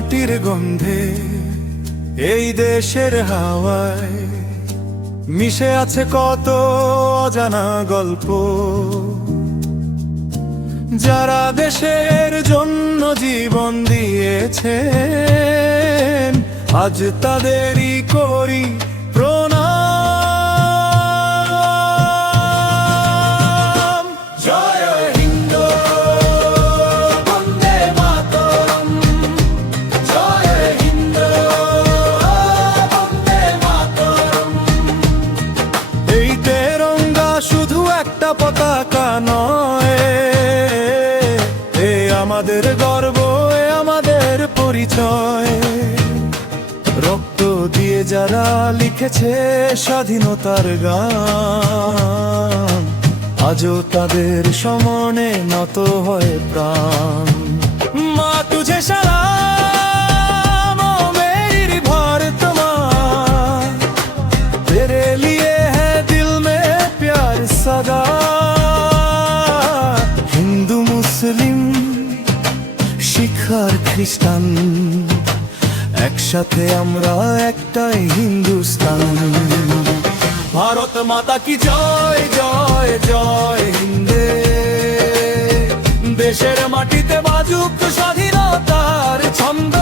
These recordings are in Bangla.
মাটির গন্ধে এই দেশের হাওয়ায় মিশে আছে কত অজানা গল্প। যারা দেশের জন্য জীবন দিয়েছেন আজ তাদেরই করি প্রণাম। জয় হিন্দ, বন্দে মাতরম। জয় হিন্দ, বন্দে মাতরম। এই তেরঙ্গা শুধু একটা পতাকা নয়, আমাদের গর্ব, আমাদের পরিচয়। রক্ত দিয়ে যারা লিখেছে স্বাধীনতার গান, আজও তাদের সমনে নত হয় প্রাণ। মা তুঝে সালাম, ও মেরি भारत माँ, तेरे लिए है दिल में प्यार सदा। हिंदू मुस्लिम শিখ আর খ্রিস্টান, একসাথে আমরা একটাই হিন্দুস্তান। ভারত মাতা কি জয়, জয় জয় হিন্দে। দেশের মাটিতে বাজুক স্বাধীনতার ছন্দ।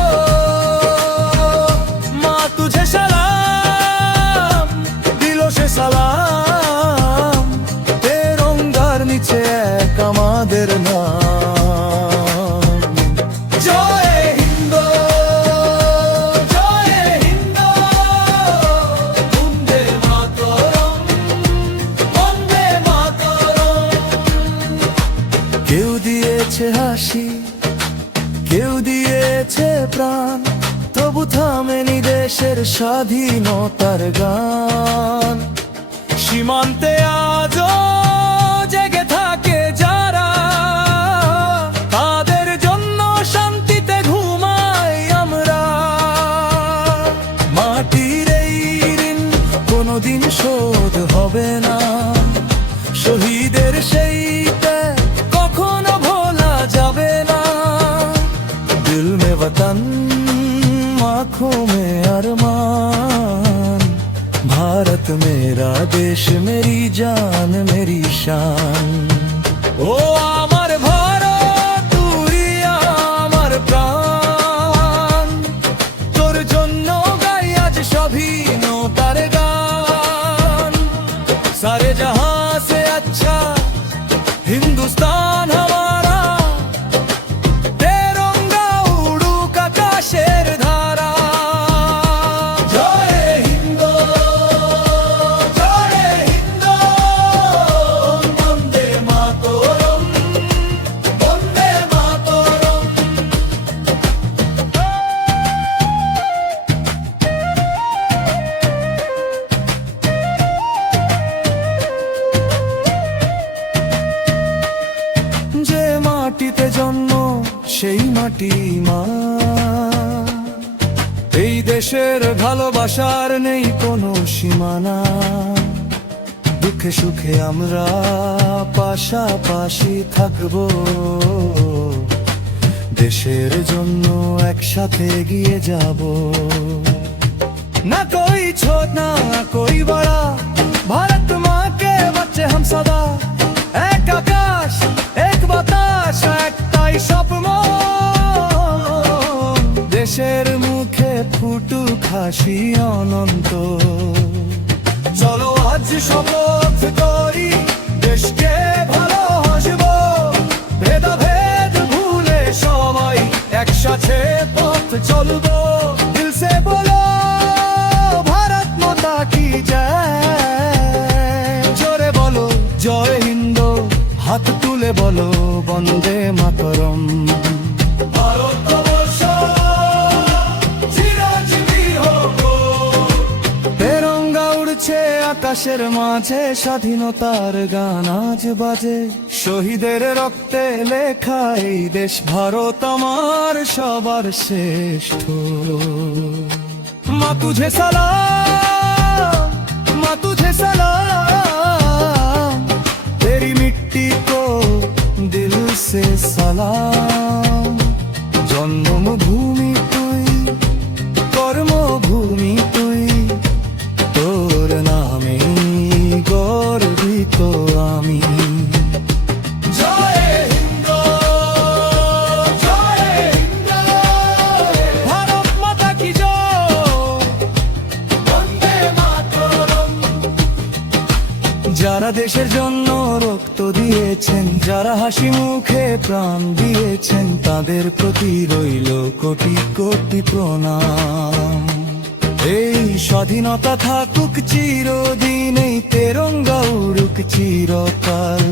মা তুঝে সালাম, দিল সে সালাম। তেরঙ্গার নিচে এক আমাদের নাম। কেউ দিয়েছে হাসি, কেউ দিয়েছে প্রাণ, তবু থামেনি দেশের স্বাধীনতার গান। সীমান্তে আজও জেগে থাকে যারা, তাদের জন্য শান্তিতে ঘুমাই আমরা। মাটির এই ঋণ কোনোদিন শোধ হবে না, শহীদের সেই वतन आँखों में अरमान। भारत मेरा देश, मेरी जान मेरी शान। ओ আমার ভারত, তুই আমার প্রাণ। তোর জন্য গাই আজ স্বাধীনতার গান। सारे जहां से अच्छा हिंदुस्तान हमारा। মাটিতে জন্ম সেই মাটি মা, এই দেশের ভালোবাসার নেই কোনো সীমানা। দুঃখে সুখে আমরা পাশাপাশি থাকবো, দেশের জন্য একসাথে এগিয়ে যাব। না কোই ছোট না কোই বড়া, ভারত মাँ के बच्चे हम सदा। এক আকাশ, এক বাতাস, একটাই স্বপ্ন। দেশের মুখে ফুটুক হাসি অনন্ত। চলো আজ শপথ করি, দেশকে ভালোবাসবো। ভেদাভেদ ভুলে সবাই একসাথে পথ চলবো। দিল সে বলো ভারত মাতা কি জয়। জোরে বলো জয় হিন্দ, হাত তুলে বলো বন্দে মাতরম। ভারতবর্ষ চিরজীবী হোক। তেরঙ্গা উড়ছে আকাশের মাঝে, স্বাধীনতার গান আজ বাজে। শহীদের রক্তে লেখা এই দেশ ভারত আমার সবার শ্রেষ্ঠ। মা তুঝে সালাম, মা তুঝে সালাম। तेरी मिट्टी को दिल से सलाम। जन्मभूमि तुई যারা দেশের জন্য রক্ত দিয়েছেন, যারা হাসি মুখে প্রাণ দিয়েছেন, তাদের প্রতি রইল কোটি কোটি প্রণাম। এই স্বাধীনতা থাকুক চিরদিন, এই তেরঙ্গা উড়ুক চিরকাল।